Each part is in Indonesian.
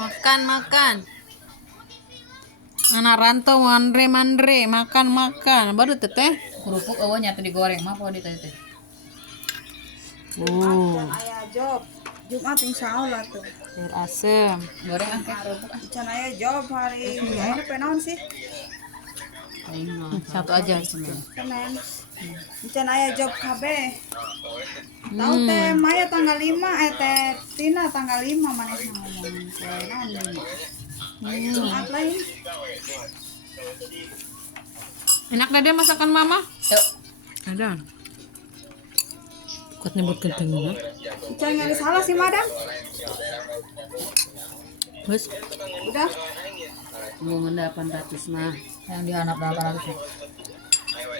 Makan, makan. Anak rantau mandre makan. Baru teteh. Kerupuk awalnya tuh digoreng mah kalau ditanya. Ayah job Jumat insya Allah tuh Sayur asem. Goreng angkat kerupuk. can ayah job hari ini penaon sih Satu aja. Senin can ayah job KB tahu teh Maya tanggal 5 teh Tina tanggal 5 mana ngomong penaon 5 Jumat lain Enak deh masakan mama? Yuk. Ada. Kuat nyebut ketinggian. can nyari salah sih madam Terus udah Ngomong 800 mah. Yang dihanap 800.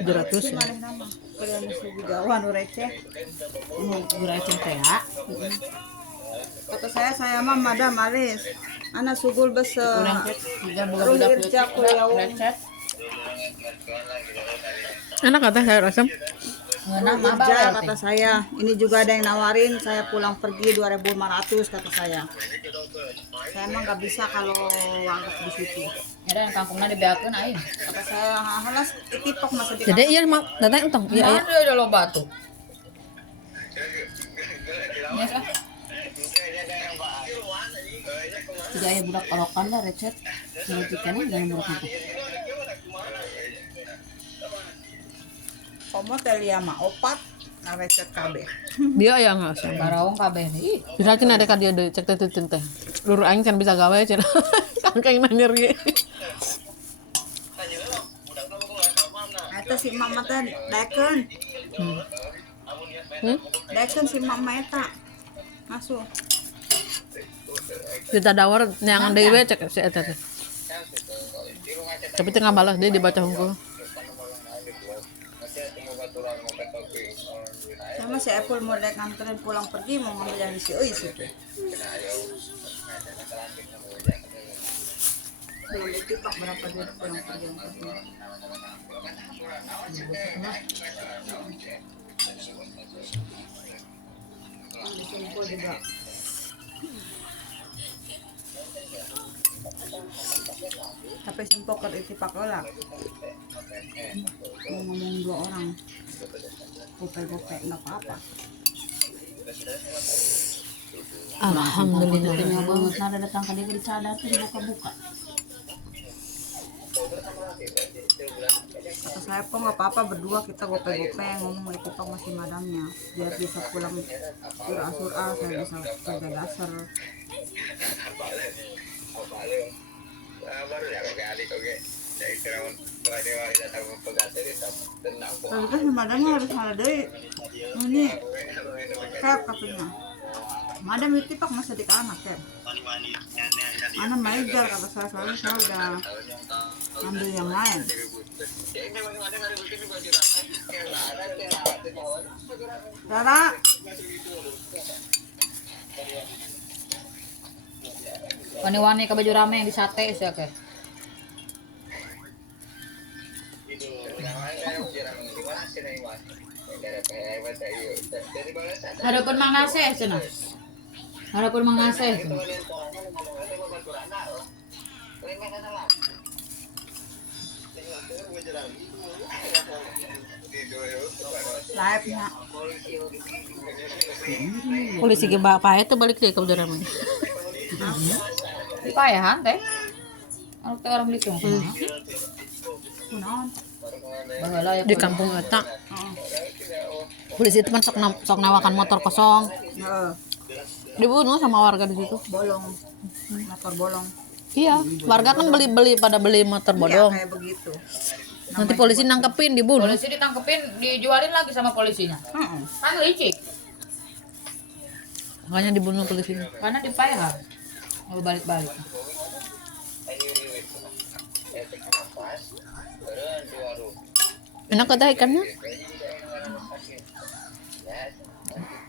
700 ya. mana nama kalian sudah gawan receh Gurai teh ya. kata saya mah madam alis anak sugul besar Kurang ket. Juga terus kerja kuliah lecet. Enak kata sayur asem. Ngeunah mah kerja bawel kata teh. saya ini juga ada yang nawarin saya pulang pergi 2.500 kata saya emang nggak bisa kalau wanggap di situ Ada yang kangkungna dibeakeun aing. kata saya halas tipok masih di Jadi iya mak datang entong. Iya iya. Ada udah loba tuh. Yes ah. Tidak aya budak orokan lah recet. Ngelutikannya jangan budak itu. komo teh lia mah opat nah recet kabeh Dia ya enggak asem. Barawong kabeh nih. Ih, Bisa cina ada dia deui cek teh teh. Lur aing can bisa gawe cenah. Kangkeng nanya ge. eta si mama teh deken deken si mama eta masuk Kita dawar nyangan deui we cek si eta teh. Tapi tengah balas dia dibaca hungkul. sama si Apple mau dek nganterin pulang pergi mau ngambil yang di si Uis itu belum ditipak berapa dia pulang pergi yang pergi disumpul juga tapi simpul ke ditipak olah mau ngomong 2 orang gope-gope nggak apa-apa Alhamdulillah. Tanya banget nada datang ke dia dicadar tuh dibuka-buka. kata saya kok nggak apa-apa berdua kita gope-gope ngomong itu pak masih madamnya biar bisa pulang surah saya bisa kerja dasar tapi kan si madamnya harus ada deh ini kayak katanya madam itu pak masih di kanan kan anak manajer kata saya soalnya saya udah ambil yang lain Dara Wani-wani ke baju rame yang di sate sih oke. Harapan mangaseh cenah. Harapan mangaseh cenah. live nya Polisi ge bapak itu balik deh ke udara mah. Payahan teh. Anu teh orang Belitung. kunaon Baheula ya Di kampung eta. Polisi itu kan sok nawakan motor kosong. Dibunuh sama warga di situ. bolong motor bolong Iya, warga kan beli motor bodong. iya kayak begitu Nanti polisi nangkepin dibunuh. Polisi ditangkepin, dijualin lagi sama polisinya. Kan licik, Makanya dibunuh polisi. karena dipayahan. Mau balik-balik. Enak kata ikannya.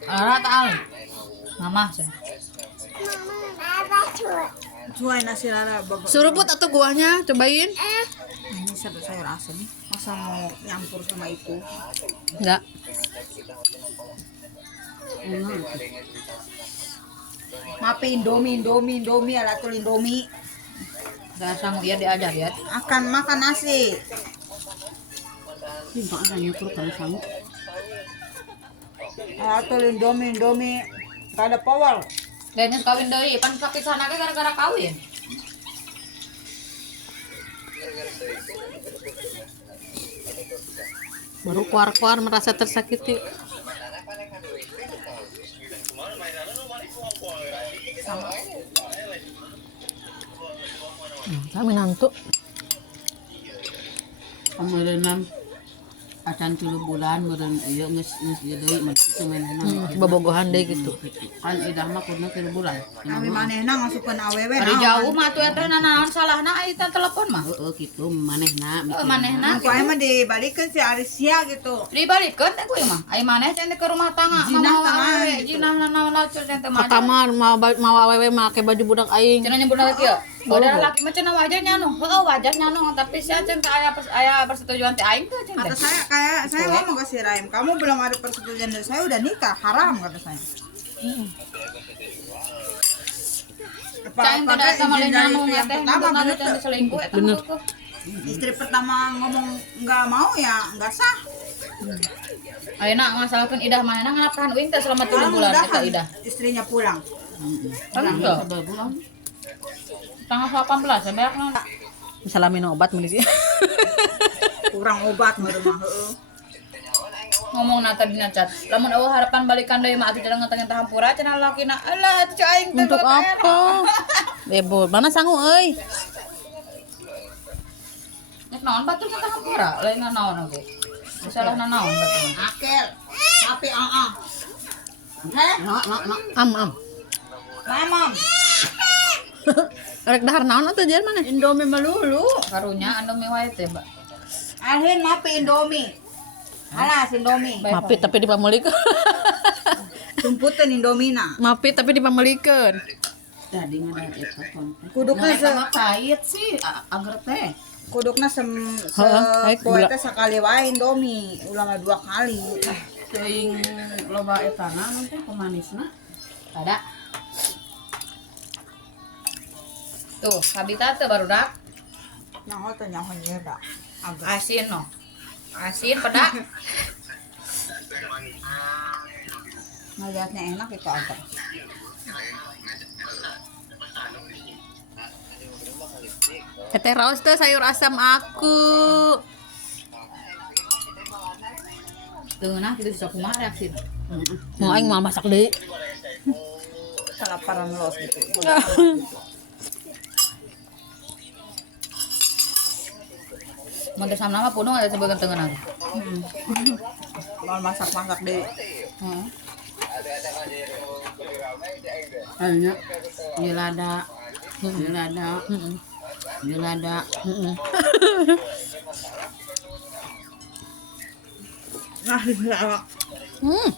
Ara taal. Mama sih. cuai nasi lala bagus Suruput atau kuahnya, cobain. ini sayur asem masa mau nyampur sama itu Enggak. Mapi Indomie ala tuh Indomie. Gak sanggup ya diajar ya. Akan makan nasi. Ini bang hanya perut kalau sanggup. Ala tuh Indomie. Gak ada power. Dennis kawin dari pan sakit sana gara-gara kawin. Baru keluar merasa tersakiti. Kami nantuk. Kemudian acan 3 bulan meureun ieu geus jadi kitu mainan. Bobogohan deh gitu. Kan idah mah kuduna 3 bulan. Kami manehna ngasupkeun awewe. Dari jauh mah tuh eta nanaon salahna ai telepon mah. Heeh kitu manehna. Manehna Aku mah dibalikeun si Arisia gitu. dibalikeun teh kuy mah. Ai maneh teh ke rumah tangga Jinah mau tangga awewe, gitu. jinah nanaon lacur teh mah. Ka kamar mau awewe make baju budak aing. Cenah nyebutna kieu. Padahal laki mah cenah wajar nyanu. Heuh wajar nyanu tapi sia cenah aya persetujuan teh aing teh cenah. Kata saya ngomong ke si Raim, kamu belum ada persetujuan dari saya udah nikah, haram kata saya. Cain tidak sama izin dari nyanu istri yang teh pertama bener bener teh tuh. diselingkuh eta Bener. tuh. Istri pertama ngomong nggak mau ya nggak sah. Ayeuna ngasalkeun idah manehna ngalapahan uing teh selama 3 Orang bulan eta udahan, idah. istrinya pulang. Kan tuh. 3 bulan. Tanggal 18 ya beak naon. Misalnya minum obat mun sih. Kurang obat mereka. Ngomong tadi cat. Lamun eueuh harapan balikan deui mah atuh jalan ngeteng hampura cenah lalakina. Alah atuh aing teh Untuk apa? Bebo, mana sanggup euy? Geus naon batur teh hampura, lain naon oge. Salah naon batur. Akel, tapi Heh, Am. mamam. Rek dahar naon atuh jar mana? Indomie melulu. Karunya anu mie wae teh, Mbak. Alhin mapi Indomie. Alas Indomie. Mapi tapi dipamulikeun. Tumputin Indomina. Mapi tapi dipamulikeun. Tadi ngada eta konten. Kudukna se Sama kait sih agar teh. kudukna Heeh, poe gula. teh sakali wae Indomie, ulang 2 kali. Teuing loba etana nanti pemanisna. Ada. Tuh, habita teh barudak. Nyaho teh nyaho nyeda. Agak Asin no. Asin pedak. ngeliatnya enak itu agak. Teteh raos teh sayur asam aku. Tuh nah kitu bisa kumaha reaksi. Mau aing mau masak deui. Kalaparan los gitu. Mun teh samna mah pudung ada sebagian tengenan. Mau masak-masak deh. Heeh. Anya dilada. Dilada. Nah, Hmm.